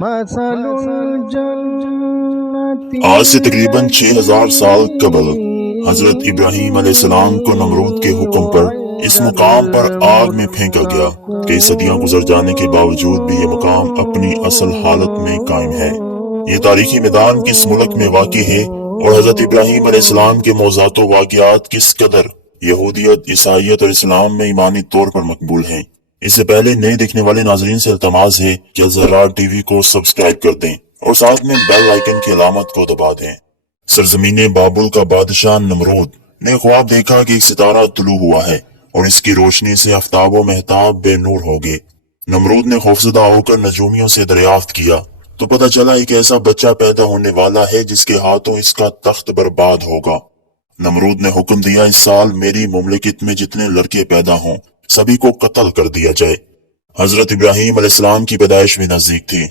مثل الجنة آج سے تقریباً 6000 سال قبل حضرت ابراہیم علیہ السلام کو نمرود کے حکم پر اس مقام پر آگ میں پھینکا گیا۔ کئی صدیاں گزر جانے کے باوجود بھی یہ مقام اپنی اصل حالت میں قائم ہے۔ یہ تاریخی میدان کس ملک میں واقع ہے اور حضرت ابراہیم علیہ السلام کے موضوعات و واقعات کس قدر یہودیت، عیسائیت اور اسلام میں ایمانی طور پر مقبول ہیں، اس سے پہلے نئے دیکھنے والے ناظرین سے التماس ہے کہ الزہراء ٹی وی کو سبسکرائب کر دیں اور ساتھ میں بیل آئیکن کی علامت کو دبا دیں۔ سرزمین بابل کا بادشاہ نمرود نے خواب دیکھا کہ ایک ستارہ طلوع ہوا ہے اور اس کی روشنی سے آفتاب و مہتاب بے نور ہو گئے۔ نمرود نے خوفزدہ ہو کر نجومیوں سے دریافت کیا تو پتہ چلا ایک ایسا بچہ پیدا ہونے والا ہے جس کے ہاتھوں اس کا تخت برباد ہوگا۔ نمرود نے حکم دیا اس سال میری مملکت میں جتنے لڑکے پیدا ہوں سبھی کو قتل کر دیا جائے۔ حضرت ابراہیم علیہ السلام کی پیدائش بھی نزدیک تھی۔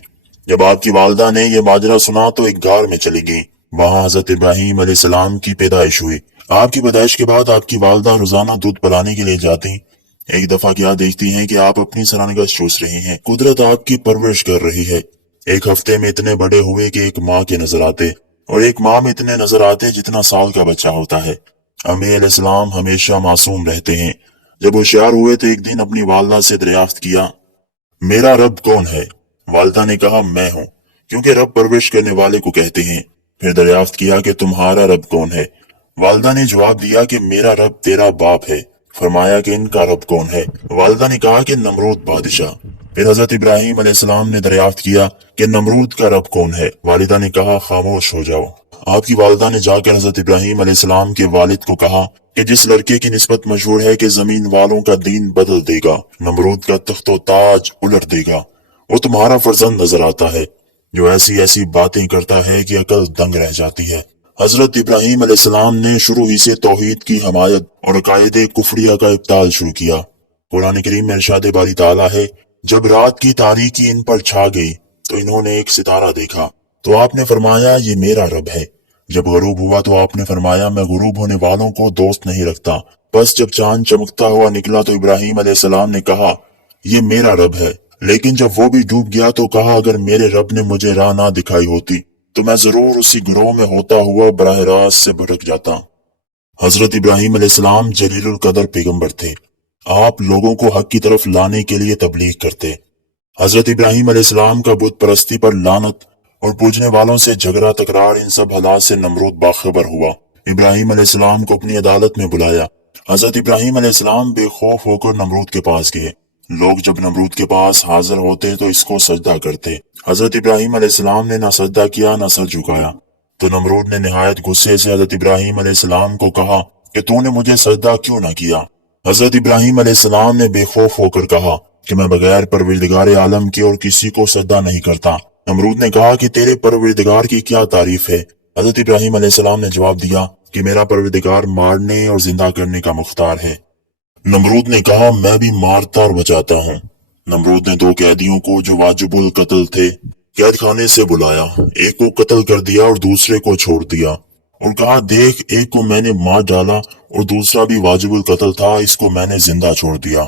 جب آپ کی والدہ نے یہ ماجرا سنا تو ایک غار میں چلی گئی۔ وہاں حضرت ابراہیم علیہ السلام کی پیدائش ہوئی۔ آپ کی پیدائش کے بعد آپ کی والدہ روزانہ دودھ پلانے کے لیے جاتی۔ ایک دفعہ کیا دیکھتی ہیں کہ آپ اپنی سرانگاہ چوس رہی ہیں۔ قدرت آپ کی پرورش کر رہی ہے۔ ایک ہفتے میں اتنے بڑے ہوئے کہ ایک ماں کے نظر آتے، اور ایک ماں میں اتنے نظر آتے جتنا سال کا بچہ ہوتا ہے۔ انبیاء علیہ السلام ہمیشہ معصوم رہتے ہیں۔ جب ہوشیار ہوئے تو ایک دن اپنی والدہ سے دریافت کیا، میرا رب کون ہے؟ والدہ نے کہا میں ہوں، کیونکہ رب پرورش کرنے والے کو کہتے ہیں۔ پھر دریافت کیا کہ تمہارا رب کون ہے؟ والدہ نے جواب دیا کہ میرا رب تیرا باپ ہے۔ فرمایا کہ ان کا رب کون ہے؟ والدہ نے کہا کہ نمرود بادشاہ۔ پھر حضرت ابراہیم علیہ السلام نے دریافت کیا کہ نمرود کا رب کون ہے؟ والدہ نے کہا خاموش ہو جاؤ۔ آپ کی والدہ نے جا کر حضرت ابراہیم علیہ السلام کے والد کو کہا کہ جس لڑکے کی نسبت مشہور ہے کہ زمین والوں کا دین بدل دے گا، نمرود کا تخت و تاج الٹ دے گا، وہ تمہارا فرزند نظر آتا ہے جو ایسی ایسی باتیں کرتا ہے کہ عقل دنگ رہ جاتی ہے۔ حضرت ابراہیم علیہ السلام نے شروع ہی سے توحید کی حمایت اور عقائد کفریہ کا ابطال شروع کیا۔ قرآن کریم میں ارشاد باری تعالیٰ ہے، جب رات کی تاریکی ان پر چھا گئی تو انہوں نے ایک ستارہ دیکھا تو آپ نے فرمایا یہ میرا رب ہے۔ جب غروب ہوا تو آپ نے فرمایا میں غروب ہونے والوں کو دوست نہیں رکھتا۔ بس جب چاند چمکتا ہوا نکلا تو ابراہیم علیہ السلام نے کہا یہ میرا رب ہے، لیکن جب وہ بھی ڈوب گیا تو کہا اگر میرے رب نے مجھے راہ نہ دکھائی ہوتی تو میں ضرور اسی گروہ میں ہوتا ہوا براہ راست سے بھٹک جاتا۔ حضرت ابراہیم علیہ السلام جلیل القدر پیغمبر تھے۔ آپ لوگوں کو حق کی طرف لانے کے لیے تبلیغ کرتے۔ حضرت ابراہیم علیہ السلام کا بت پرستی پر لعنت اور پوجنے والوں سے جھگڑا تکرار، ان سب حالات سے نمرود باخبر ہوا۔ ابراہیم علیہ السلام کو اپنی عدالت میں بلایا۔ حضرت ابراہیم علیہ السلام بے خوف ہو کر نمرود کے پاس گئے۔ لوگ جب نمرود کے پاس حاضر ہوتے تو اس کو سجدہ کرتے۔ حضرت ابراہیم علیہ السلام نے نہ سجدہ کیا نہ سر جھکایا۔ تو نمرود نے نہایت غصے سے حضرت ابراہیم علیہ السلام کو کہا کہ تو نے مجھے سجدہ کیوں نہ کیا؟ حضرت ابراہیم علیہ السلام نے بے خوف ہو کر کہا کہ میں بغیر پروردگار عالم کے اور کسی کو سجدہ نہیں کرتا۔ نمرود نے کہا کہ تیرے پروردگار کی کیا تعریف ہے؟ حضرت ابراہیم علیہ السلام نے جواب دیا کہ میرا پروردگار مارنے اور زندہ کرنے کا مختار ہے۔ نمرود نے کہا میں بھی مارتا اور بچاتا ہوں۔ نمرود نے دو قیدیوں کو جو واجب القتل تھے قید خانے سے بلایا، ایک کو قتل کر دیا اور دوسرے کو چھوڑ دیا، اور کہا دیکھ ایک کو میں نے مار ڈالا اور دوسرا بھی واجب القتل تھا، اس کو میں نے زندہ چھوڑ دیا۔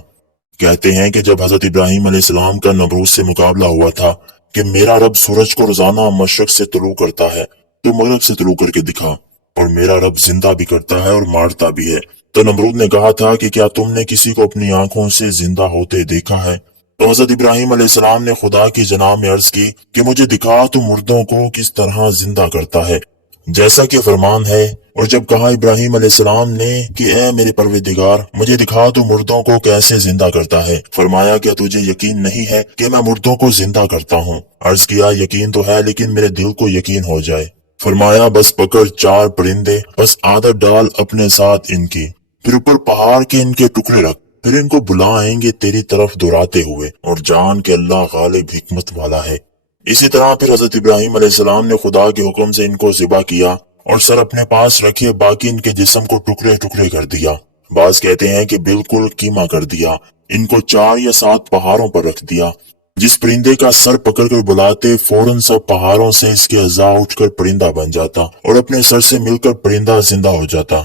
کہتے ہیں کہ جب حضرت ابراہیم علیہ السلام کا نمرود سے مقابلہ ہوا تھا کہ میرا رب سورج کو روزانہ مشرق سے طلوع کرتا ہے تو مغرب سے طلوع کر کے دکھا، اور میرا رب زندہ بھی کرتا ہے اور مارتا بھی ہے، تو نمرود نے کہا تھا کہ کیا تم نے کسی کو اپنی آنکھوں سے زندہ ہوتے دیکھا ہے؟ تو حضرت ابراہیم علیہ السلام نے خدا کی جناب میں عرض کی کہ مجھے دکھا تو مردوں کو کس طرح زندہ کرتا ہے جیسا کہ فرمان ہے۔ اور جب کہا ابراہیم علیہ السلام نے کہ اے میرے پروردگار مجھے دکھا تو مردوں کو کیسے زندہ کرتا ہے؟ فرمایا کیا تجھے یقین نہیں ہے کہ میں مردوں کو زندہ کرتا ہوں؟ عرض کیا یقین تو ہے لیکن میرے دل کو یقین ہو جائے۔ فرمایا بس پکڑ 4 پرندے، بس عادت ڈال اپنے ساتھ ان کی، پھر اوپر پہاڑ کے ان کے ٹکڑے رکھ، پھر ان کو بلا آئیں گے تیری طرف دوراتے ہوئے، اور جان کہ اللہ غالب حکمت والا ہے۔ اسی طرح پھر حضرت ابراہیم علیہ السلام نے خدا کے حکم سے ان کو ذبح کیا اور سر اپنے پاس رکھے، باقی ان کے جسم کو ٹکڑے ٹکڑے کر دیا۔ بعض کہتے ہیں کہ بالکل کیما کر دیا، ان کو 4 یا 7 پہاڑوں پر رکھ دیا۔ جس پرندے کا سر پکڑ کر بلاتے فوراً سب پہاڑوں سے اس کے اعضاء اٹھ کر پرندہ بن جاتا اور اپنے سر سے مل کر پرندہ زندہ ہو جاتا۔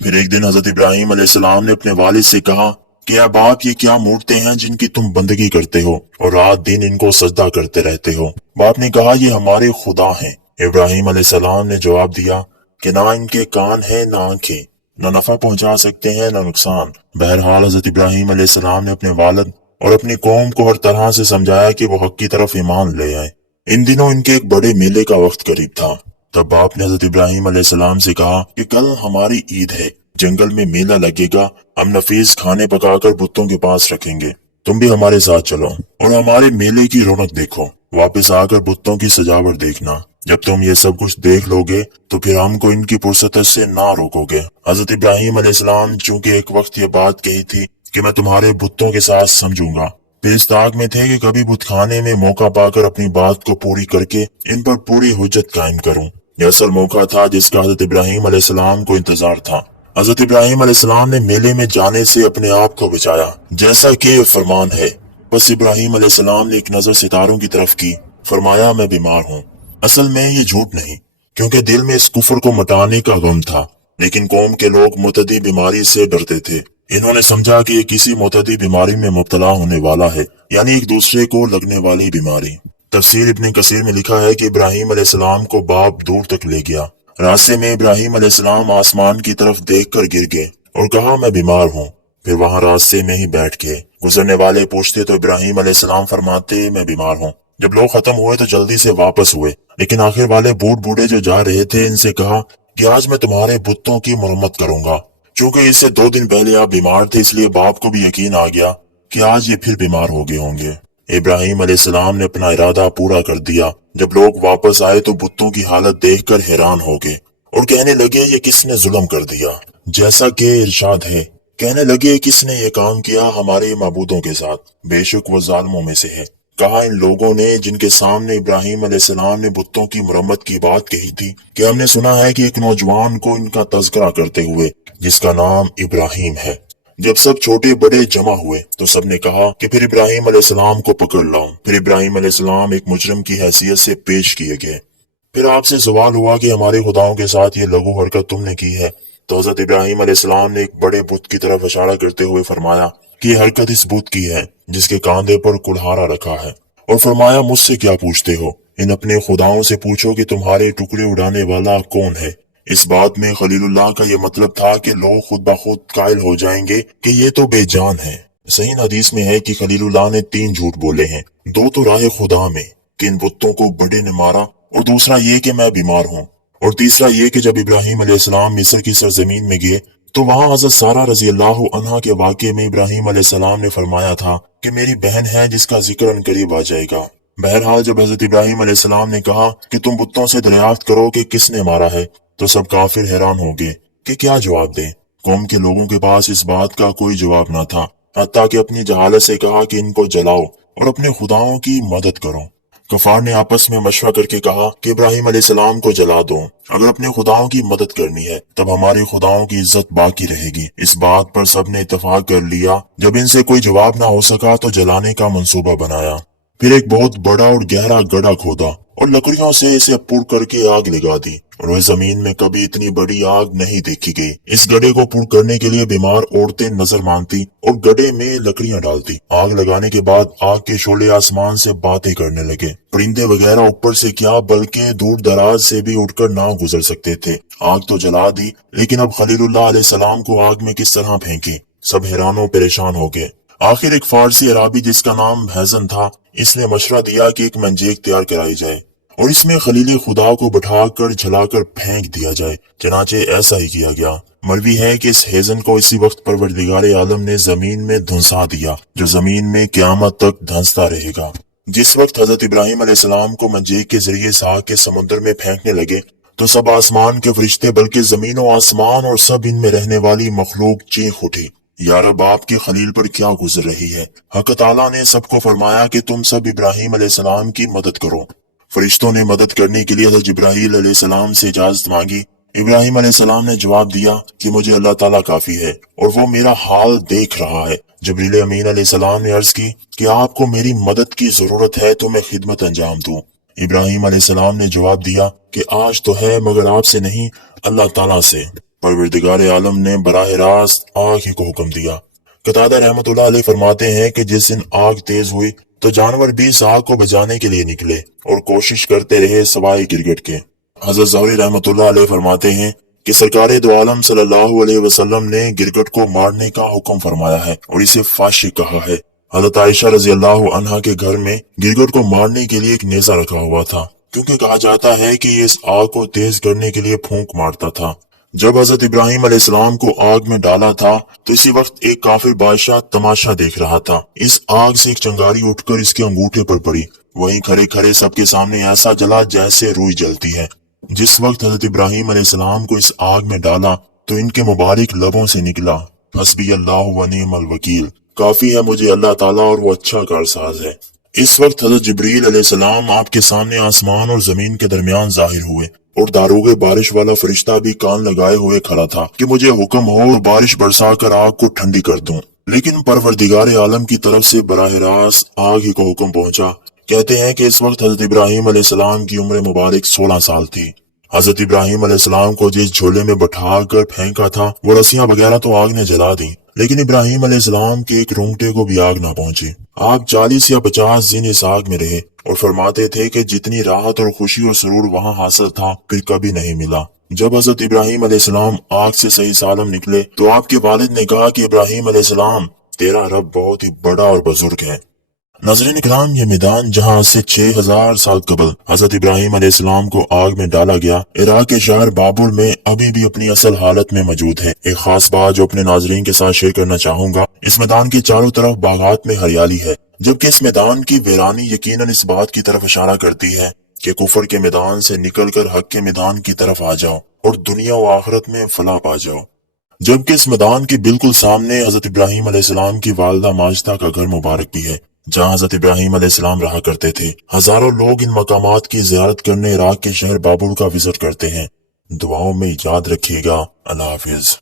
پھر ایک دن حضرت ابراہیم علیہ السلام نے اپنے والد سے کہا کہ اب आप ये क्या मूर्तें हैं जिनकी तुम बंदगी करते हो और रात दिन इनको सजदा करते रहते हो। बाप ने कहा ये हमारे खुदा हैं। इब्राहिम अलैहिस्सलाम ने जवाब दिया कि ना इनके कान हैं ना आंखें, न नफा पहुंचा सकते हैं न नुकसान। बहरहाल हजरत इब्राहिम अलैहिस्सलाम ने अपने वालिद और अपनी कौम को हर तरह से समझाया कि वो हक की तरफ ईमान ले आए। इन दिनों इनके एक बड़े मेले का वक्त करीब था। तब बाप ने हजरत इब्राहिम अलैहिस्सलाम से कहा कि कल हमारी ईद है, जंगल में मेला लगेगा, हम नफीस खाने पकाकर बुतों के पास रखेंगे, तुम भी हमारे साथ चलो और हमारे मेले की रौनक देखो। वापस आकर बुतों की सजावट देखना। जब तुम ये सब कुछ देख लोगे तो फिर हमको इनकी फुर्सत से ना रोकोगे। हजरत इब्राहिम अलैहिस्सलाम चूंकि एक वक्त ये बात कही थी कि मैं तुम्हारे बुतों के साथ समझूंगा, फिर इस ताक में थे कि कभी बुत खाने में मौका पाकर अपनी बात को पूरी करके इन पर पूरी हुज्जत कायम करूं। यह असल मौका था जिसका हजरत इब्राहिम अलैहिस्सलाम को इंतजार था। हजरत इब्राहिम अलैहिस्सलाम ने मेले में जाने से अपने आप को बचाया, जैसा कि फरमान है। बस इब्राहिम अलैहिस्सलाम ने एक नजर सितारों की तरफ की, फरमाया मैं बीमार हूँ। असल में ये झूठ नहीं, क्योंकि दिल में इस कुफर को मिटाने का गम था, लेकिन कौम के लोग मुतदी बीमारी से डरते थे। इन्होंने समझा कि ये किसी मुतदी बीमारी में मुब्तला होने वाला है, यानी एक दूसरे को लगने वाली बीमारी। तफसीर इब्न कसीर में लिखा है कि इब्राहिम अलैहिस्सलाम को बाप दूर तक ले गया। रास्ते में इब्राहिम अलैहिस्सलाम आसमान की तरफ देखकर गिर गए और कहा मैं बीमार हूँ। फिर वहाँ रास्ते में ही बैठ गए। गुजरने वाले पूछते तो इब्राहिम अलैहिस्सलाम फरमाते मैं बीमार हूँ। जब लोग खत्म हुए तो जल्दी से वापस हुए, लेकिन आखिर वाले बूढ़े जो जा रहे थे इनसे कहा कि आज मैं तुम्हारे बुतों की मरम्मत करूंगा। चूंकि इससे 2 दिन पहले आप बीमार थे, इसलिए बाप को भी यकीन आ गया कि आज ये फिर बीमार हो गए होंगे। इब्राहिम अलैहिस्सलाम ने अपना इरादा पूरा कर दिया। जब लोग वापस आए तो बुतों की हालत देखकर हैरान हो गए और कहने लगे ये किसने जुल्म कर दिया। जैसा कि इरशाद है, कहने लगे किसने ये काम किया हमारे माबूदों के साथ, बेशक वो जालिमों में से है। कहा इन लोगों ने जिनके सामने इब्राहिम अलैहिस्सलाम ने बुतों की मरम्मत की बात कही थी कि हमने सुना है कि एक नौजवान को इनका तज़किरा करते हुए जिसका नाम इब्राहिम है। जब सब छोटे बड़े जमा हुए तो सबने कहा कि फिर इब्राहिम अलैहिस्सलाम को पकड़ लाओ। फिर इब्राहिम अलैहिस्सलाम एक मुजरिम की हैसियत से पेश किए गए। फिर आपसे सवाल हुआ कि हमारे खुदाओं के साथ ये लघु हरकत तुमने की है। तो हजरत इब्राहिम अलैहिस्सलाम ने एक बड़े बुत की तरफ इशारा करते हुए फरमाया कि ये हरकत इस बुत की है जिसके कांधे पर कुल्हाड़ा रखा है, और फरमाया मुझसे क्या पूछते हो, इन अपने खुदाओं से पूछो कि तुम्हारे टुकड़े उड़ाने वाला कौन है। इस बात में खलीलुल्लाह का ये मतलब था कि लोग खुद ब खुद कायल हो जाएंगे कि ये तो बेजान है। सही हदीस में है कि खलीलुल्लाह ने 3 झूठ बोले हैं। 2 तो राह खुदा में कि इन बुतों को बड़े ने मारा, और दूसरा ये कि मैं बीमार हूँ, और तीसरा ये कि जब इब्राहिम अलैहिस्सलाम मिस्र की सरजमीन में गए तो वहाँ हजरत सारा रजी अल्लाह अन्हा के वाक़े में इब्राहिम अलैहिस्सलाम ने फरमाया था कि मेरी बहन है जिसका जिक्र अनकरीब आ जाएगा। बहरहाल जब हजरत इब्राहिम अलैहिस्सलाम ने कहा कि तुम बुतों से दरियाफ्त करो कि किसने मारा है, तो सब काफिर हैरान हो गए कि क्या जवाब दें। कौम के लोगों के पास इस बात का कोई जवाब न था, हत्ता कि अपनी जहालत से कहा कि इनको जलाओ और अपने खुदाओं की मदद करो। कफार ने आपस में मशवरा करके कहा कि इब्राहिम अलैहिस्सलाम को जला दो, अगर अपने खुदाओं की मदद करनी है तब हमारे खुदाओं की इज्जत बाकी रहेगी। इस बात पर सबने इत्तेफाक कर लिया। जब इनसे कोई जवाब ना हो सका तो जलाने का मंसूबा बनाया। फिर एक बहुत बड़ा और गहरा गड्ढा खोदा और लकड़ियों से इसे पुर करके आग लगा दी, और वह जमीन में कभी इतनी बड़ी आग नहीं देखी गई। इस गड्ढे को पुर करने के लिए बीमार औरतें नजर मांगती और गड्ढे में लकड़ियां डालती। आग लगाने के बाद आग के शोले आसमान से बातें करने लगे। परिंदे वगैरह ऊपर से क्या बल्कि दूर दराज से भी उठकर ना गुजर सकते थे। आग तो जला दी, लेकिन अब खलीलुल्लाह अलैहिस्सलाम को आग में किस तरह फेंकी। सब हैरान परेशान हो गए। आखिर एक फारसी अराबी जिसका नाम हैजन था, इसने मशवरा दिया कि एक मंजेक तैयार कराई जाए और इसमें खलील खुदा को बैठाकर जलाकर फेंक दिया जाए। चनाचे ऐसा ही किया गया। मरवी है कि इस हेजन को इसी वक्त परवरदिगार आलम ने जमीन में धंसा दिया, जो जमीन में क़यामत तक धंसता रहेगा। जिस वक्त हजरत इब्राहिम अलैहिस्सलाम को मंजेक के जरिए साग के समुद्र में फेंकने लगे तो सब आसमान के फरिश्ते बल्कि जमीन और आसमान और सब इनमें रहने वाली मखलूक चीख उठी, या रब आपके खलील पर क्या गुजर रही है। हक ताला ने सबको फरमाया कि तुम सब इब्राहिम अलैहिस्सलाम की मदद करो। फरिश्तों ने मदद करने के लिए हज़रत जिब्राईल अलैहिस्सलाम से इजाजत मांगी। इब्राहिम अलैहिस्सलाम ने जवाब दिया कि मुझे अल्लाह ताला काफी है और वो मेरा हाल देख रहा है। जिब्रील अमीन अलैहिस्सलाम ने अर्ज की कि आपको मेरी मदद की जरूरत है तो मैं खिदमत अंजाम दूं। इब्राहिम अलैहिस्सलाम ने जवाब दिया कि आज तो है मगर आपसे नहीं, अल्लाह ताला से। परवरदिगार आलम ने बराह रास्त आग ही को हुक्म दिया قتادہ रहमतुल्लाह अलैह फरमाते हैं कि जिस दिन आग तेज हुई तो जानवर भी इस आग को बचाने के लिए निकले और कोशिश करते रहे सवाए गिरगिट के। हजरत ज़ुहरी रहमतुल्लाह अलैह फरमाते हैं कि सरकार दो आलम सल्लल्लाहु अलैहि वसल्लम ने गिरगिट को मारने का हुक्म फरमाया है और इसे फाशी कहा है। हजरत आयशा रजी अल्लाह अन्हा के घर में गिरगिट को मारने के लिए एक नेजा रखा हुआ था, क्योंकि कहा जाता है कि ये इस आग को तेज करने के लिए फूंक मारता था। जब हजरत इब्राहिम अलैहिस्सलाम को आग में डाला था तो इसी वक्त एक काफिर बादशाह तमाशा देख रहा था। इस आग से एक चिंगारी उठकर इसके अंगूठे पर पड़ी, वहीं खड़े खड़े सबके सामने ऐसा जला जैसे रुई जलती है। जिस वक्त हजरत इब्राहिम अलैहिस्सलाम को इस आग में डाला तो इनके मुबारक लबों से निकला, हस्बी अल्लाह व निअमल वकील, काफी है मुझे अल्लाह ताला और वो अच्छा कारसाज है। इस वक्त हजरत जिब्रील अलैहिस्सलाम आपके सामने आसमान और जमीन के दरमियान जाहिर हुए और दारोगे बारिश वाला फरिश्ता भी कान लगाए हुए खड़ा था कि मुझे हुक्म हो और बारिश बरसा कर आग को ठंडी कर दूं। लेकिन परवरदिगार आलम की तरफ से बराह रास्त आग ही को हुक्म पहुंचा। कहते हैं कि इस वक्त हजरत इब्राहिम अलैहिस्सलाम की उम्र मुबारक 16 साल थी। हजरत इब्राहिम अलैहिस्सलाम को जिस झोले में बैठा कर फेंका था वो रस्सियां वगैरह तो आग ने जला दी, लेकिन इब्राहिम अलैहिस्सलाम के एक रोंगटे को भी आग ना पहुंची। आप 40 या 50 दिन इस आग में रहे और फरमाते थे कि जितनी राहत और खुशी और सुरूर वहां हासिल था फिर कभी नहीं मिला। जब हजरत इब्राहिम अलैहिस्सलाम आग से सही सालम निकले तो आपके वालिद ने कहा कि इब्राहिम अलैहिस्सलाम, तेरा रब बहुत ही बड़ा और बुजुर्ग है। नाज़रीन इकराम, ये मैदान जहां से 6000 साल कबल हजरत इब्राहिम अलैहिस्सलाम को आग में डाला गया, इराक के शहर बाबुल में अभी भी अपनी असल हालत में मौजूद है। एक खास बात जो अपने नाजरीन के साथ शेयर करना चाहूंगा, इस मैदान के चारों तरफ बागात में हरियाली है, जबकि इस मैदान की वीरानी यकीनन इस बात की तरफ इशारा करती है कि कुफर के मैदान से निकलकर हक के मैदान की तरफ आ जाओ और दुनिया व आखिरत में फलाह पा जाओ। जबकि इस मैदान के बिल्कुल सामने हजरत इब्राहिम अलैहिस्सलाम की वालिदा माजिदा का घर मुबारक भी है, जहां हजरत इब्राहिम अलैहिस्सलाम रहा करते थे। हजारों लोग इन मकामात की ज़ियारत करने इराक के शहर बाबुल का विजिट करते हैं। दुआओं में याद रखिएगा। अल्लाह हाफिज।